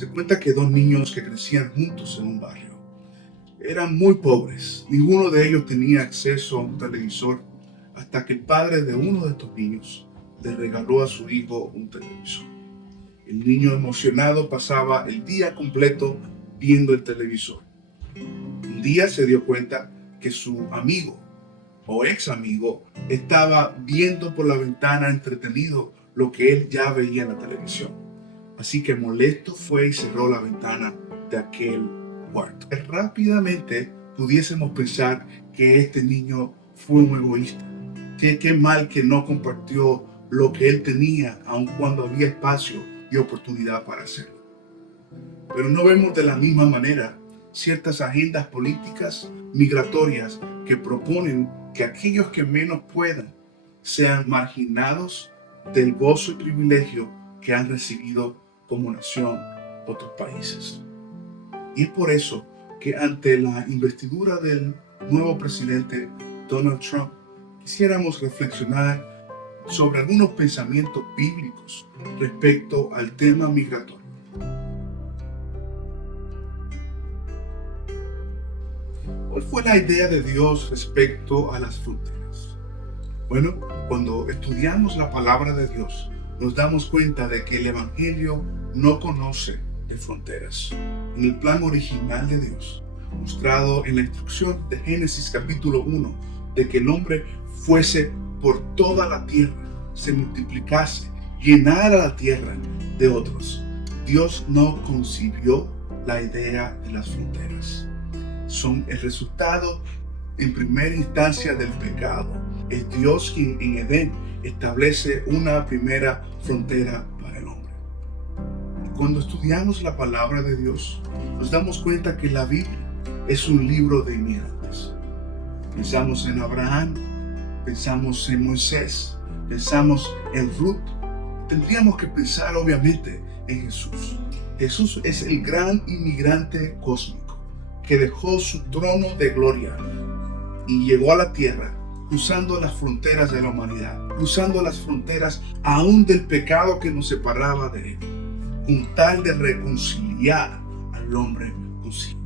Se cuenta que dos niños que crecían juntos en un barrio eran muy pobres. Ninguno de ellos tenía acceso a un televisor hasta que el padre de uno de estos niños le regaló a su hijo un televisor. El niño emocionado pasaba el día completo viendo el televisor. Un día se dio cuenta que su amigo o ex amigo estaba viendo por la ventana entretenido lo que él ya veía en la televisión. Así que molesto fue y cerró la ventana de aquel cuarto. Rápidamente pudiésemos pensar que este niño fue un egoísta. Qué mal que no compartió lo que él tenía, aun cuando había espacio y oportunidad para hacerlo. Pero no vemos de la misma manera ciertas agendas políticas migratorias que proponen que aquellos que menos puedan sean marginados del gozo y privilegio que han recibido como nación otros países. Y es por eso que ante la investidura del nuevo presidente Donald Trump, quisiéramos reflexionar sobre algunos pensamientos bíblicos respecto al tema migratorio. ¿Cuál fue la idea de Dios respecto a las fronteras? Bueno, cuando estudiamos la palabra de Dios, nos damos cuenta de que el Evangelio no conoce de fronteras. En el plan original de Dios, mostrado en la instrucción de Génesis capítulo 1, de que el hombre fuese por toda la tierra, se multiplicase, llenara la tierra de otros, Dios no concibió la idea de las fronteras. Son el resultado en primera instancia del pecado. Es Dios quien en Edén establece una primera frontera para el hombre. Cuando estudiamos la palabra de Dios, nos damos cuenta que la Biblia es un libro de inmigrantes. Pensamos en Abraham, pensamos en Moisés, pensamos en Ruth. Tendríamos que pensar obviamente en Jesús. Jesús es el gran inmigrante cósmico que dejó su trono de gloria y llegó a la tierra cruzando las fronteras de la humanidad, cruzando las fronteras aún del pecado que nos separaba de él, con tal de reconciliar al hombre consigo.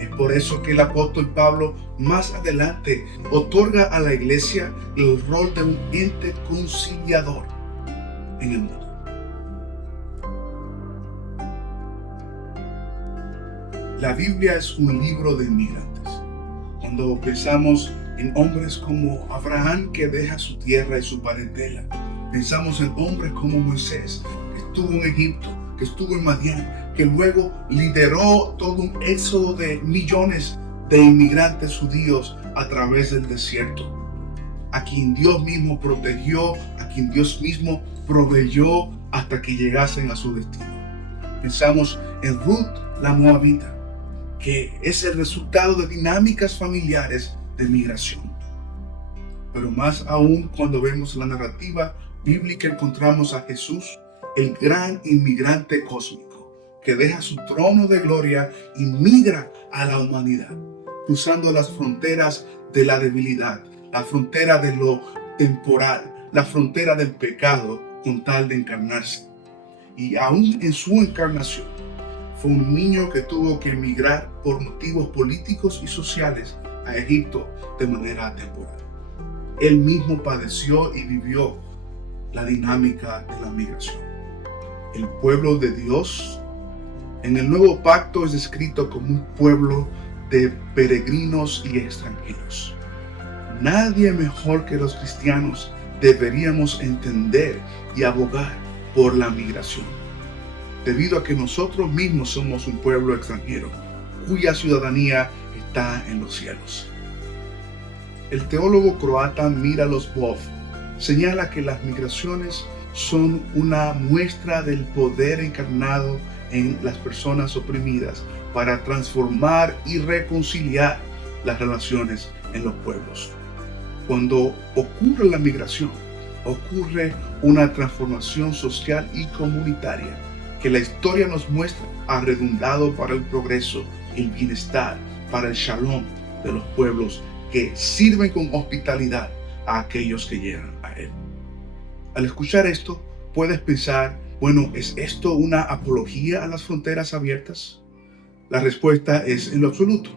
Es por eso que el apóstol Pablo más adelante otorga a la iglesia el rol de un ente conciliador en el mundo. La Biblia es un libro de inmigrantes. Cuando pensamos en hombres como Abraham, que deja su tierra y su parentela, pensamos en hombres como Moisés, que estuvo en Egipto, que estuvo en Madián, que luego lideró todo un éxodo de millones de inmigrantes judíos a través del desierto, a quien Dios mismo protegió, a quien Dios mismo proveyó hasta que llegasen a su destino. Pensamos en Ruth, la moabita, que es el resultado de dinámicas familiares de migración. Pero más aún, cuando vemos la narrativa bíblica, encontramos a Jesús, el gran inmigrante cósmico, que deja su trono de gloria y migra a la humanidad, cruzando las fronteras de la debilidad, la frontera de lo temporal, la frontera del pecado, con tal de encarnarse. Y aún en su encarnación, fue un niño que tuvo que emigrar por motivos políticos y sociales a Egipto de manera temporal. Él mismo padeció y vivió la dinámica de la migración. El pueblo de Dios en el nuevo pacto es descrito como un pueblo de peregrinos y extranjeros. Nadie mejor que los cristianos deberíamos entender y abogar por la migración, debido a que nosotros mismos somos un pueblo extranjero, cuya ciudadanía está en los cielos. El teólogo croata Miroslav señala que las migraciones son una muestra del poder encarnado en las personas oprimidas para transformar y reconciliar las relaciones en los pueblos. Cuando ocurre la migración, ocurre una transformación social y comunitaria que la historia nos muestra ha redundado para el progreso, el bienestar, para el shalom de los pueblos que sirven con hospitalidad a aquellos que llegan a él. Al escuchar esto, puedes pensar Bueno, ¿es esto una apología a las fronteras abiertas? La respuesta es en lo absoluto.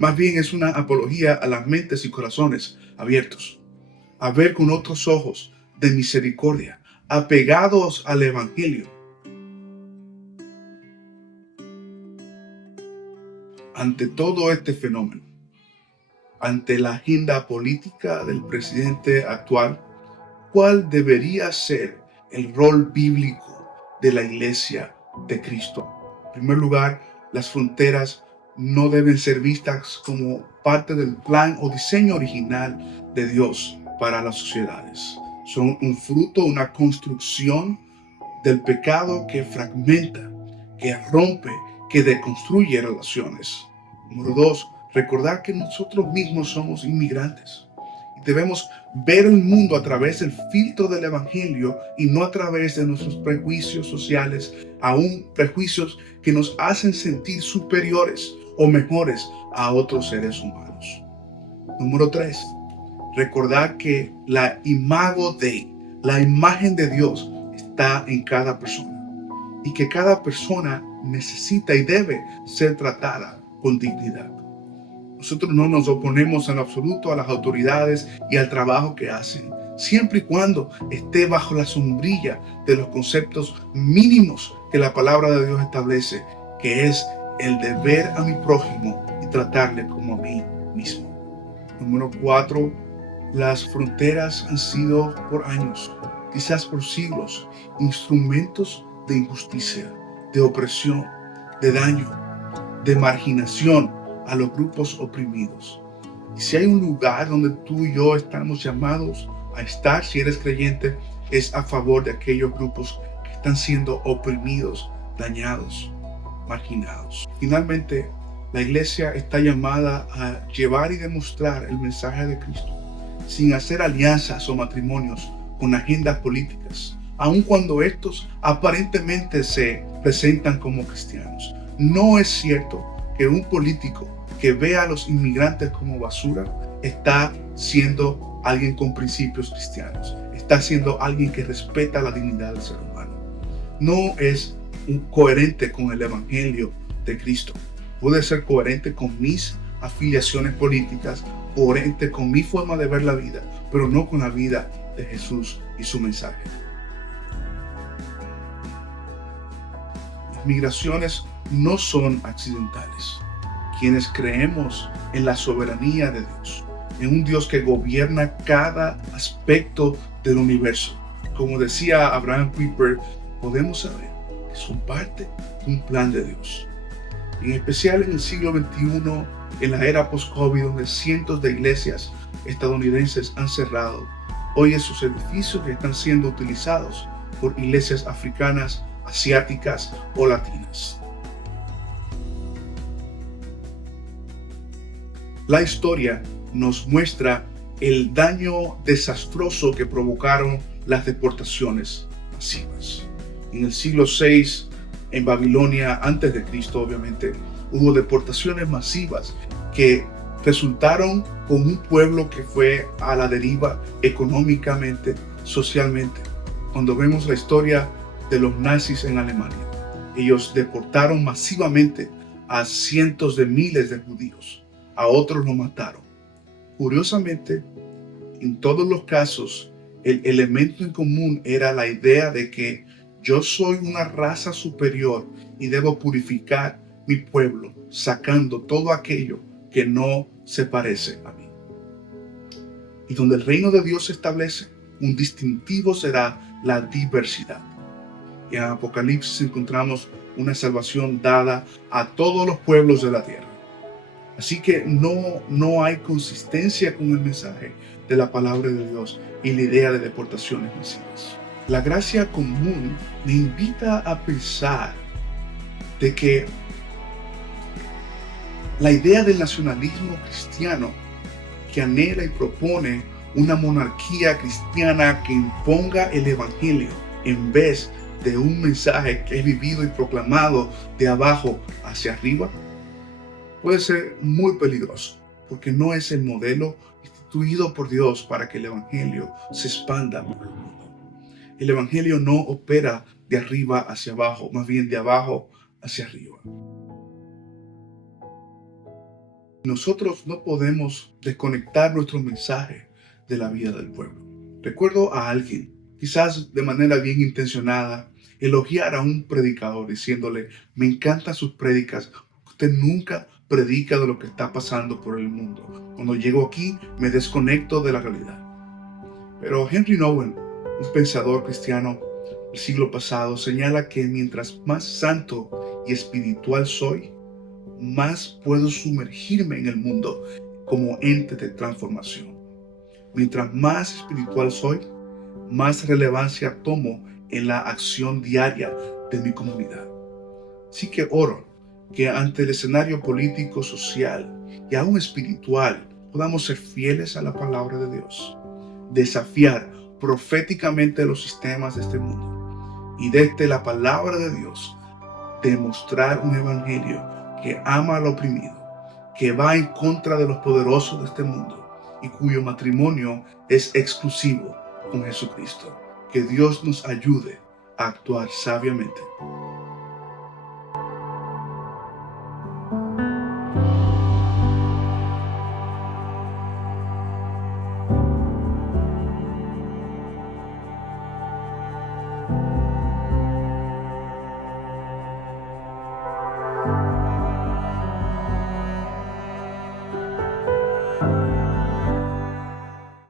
Más bien es una apología a las mentes y corazones abiertos, a ver con otros ojos de misericordia, apegados al Evangelio. Ante todo este fenómeno, ante la agenda política del presidente actual, ¿cuál debería ser el rol bíblico de la Iglesia de Cristo? En primer lugar, las fronteras no deben ser vistas como parte del plan o diseño original de Dios para las sociedades. Son un fruto, una construcción del pecado que fragmenta, que rompe, que deconstruye relaciones. Número 2, recordar que nosotros mismos somos inmigrantes. Debemos ver el mundo a través del filtro del Evangelio y no a través de nuestros prejuicios sociales, aún prejuicios que nos hacen sentir superiores o mejores a otros seres humanos. Número 3, recordar que la imago Dei, la imagen de Dios, está en cada persona y que cada persona necesita y debe ser tratada con dignidad. Nosotros no nos oponemos en absoluto a las autoridades y al trabajo que hacen, siempre y cuando esté bajo la sombrilla de los conceptos mínimos que la palabra de Dios establece, que es el de ver a mi prójimo y tratarle como a mí mismo. Número 4, las fronteras han sido por años, quizás por siglos, instrumentos de injusticia, de opresión, de daño, de marginación a los grupos oprimidos. Y si hay un lugar donde tú y yo estamos llamados a estar, si eres creyente, es a favor de aquellos grupos que están siendo oprimidos, dañados, marginados. Finalmente, la iglesia está llamada a llevar y demostrar el mensaje de Cristo, sin hacer alianzas o matrimonios con agendas políticas, aun cuando estos aparentemente se presentan como cristianos. No es cierto que un político que ve a los inmigrantes como basura está siendo alguien con principios cristianos, está siendo alguien que respeta la dignidad del ser humano. No es coherente con el Evangelio de Cristo. Puede ser coherente con mis afiliaciones políticas, coherente con mi forma de ver la vida, pero no con la vida de Jesús y su mensaje. Las migraciones no son accidentales. Quienes creemos en la soberanía de Dios, en un Dios que gobierna cada aspecto del universo, como decía Abraham Kuyper, podemos saber que son parte de un plan de Dios. En especial en el siglo XXI, en la era post-COVID, donde cientos de iglesias estadounidenses han cerrado, hoy esos edificios están siendo utilizados por iglesias africanas, asiáticas o latinas. La historia nos muestra el daño desastroso que provocaron las deportaciones masivas. En el siglo VI, en Babilonia, antes de Cristo obviamente, hubo deportaciones masivas que resultaron con un pueblo que fue a la deriva económicamente, socialmente. Cuando vemos la historia de los nazis en Alemania, ellos deportaron masivamente a cientos de miles de judíos. A otros lo mataron. Curiosamente, en todos los casos, el elemento en común era la idea de que yo soy una raza superior y debo purificar mi pueblo, sacando todo aquello que no se parece a mí. Y donde el reino de Dios se establece, un distintivo será la diversidad. Y en Apocalipsis encontramos una salvación dada a todos los pueblos de la tierra. Así que no hay consistencia con el mensaje de la palabra de Dios y la idea de deportaciones masivas. La gracia común me invita a pensar de que la idea del nacionalismo cristiano que anhela y propone una monarquía cristiana que imponga el evangelio en vez de un mensaje que es vivido y proclamado de abajo hacia arriba, puede ser muy peligroso, porque no es el modelo instituido por Dios para que el evangelio se expanda por el mundo. El evangelio no opera de arriba hacia abajo, más bien de abajo hacia arriba. Nosotros no podemos desconectar nuestro mensaje de la vida del pueblo. Recuerdo a alguien, quizás de manera bien intencionada, elogiar a un predicador diciéndole: me encantan sus prédicas, usted nunca predica de lo que está pasando por el mundo. Cuando llego aquí me desconecto de la realidad. Pero Henry Nouwen, un pensador cristiano del siglo pasado, señala que mientras más santo y espiritual soy, más puedo sumergirme en el mundo como ente de transformación. Mientras más espiritual soy, más relevancia tomo en la acción diaria de mi comunidad. Así que oro que ante el escenario político, social y aún espiritual podamos ser fieles a la palabra de Dios, desafiar proféticamente los sistemas de este mundo y desde la palabra de Dios demostrar un evangelio que ama al oprimido, que va en contra de los poderosos de este mundo y cuyo matrimonio es exclusivo con Jesucristo. Que Dios nos ayude a actuar sabiamente.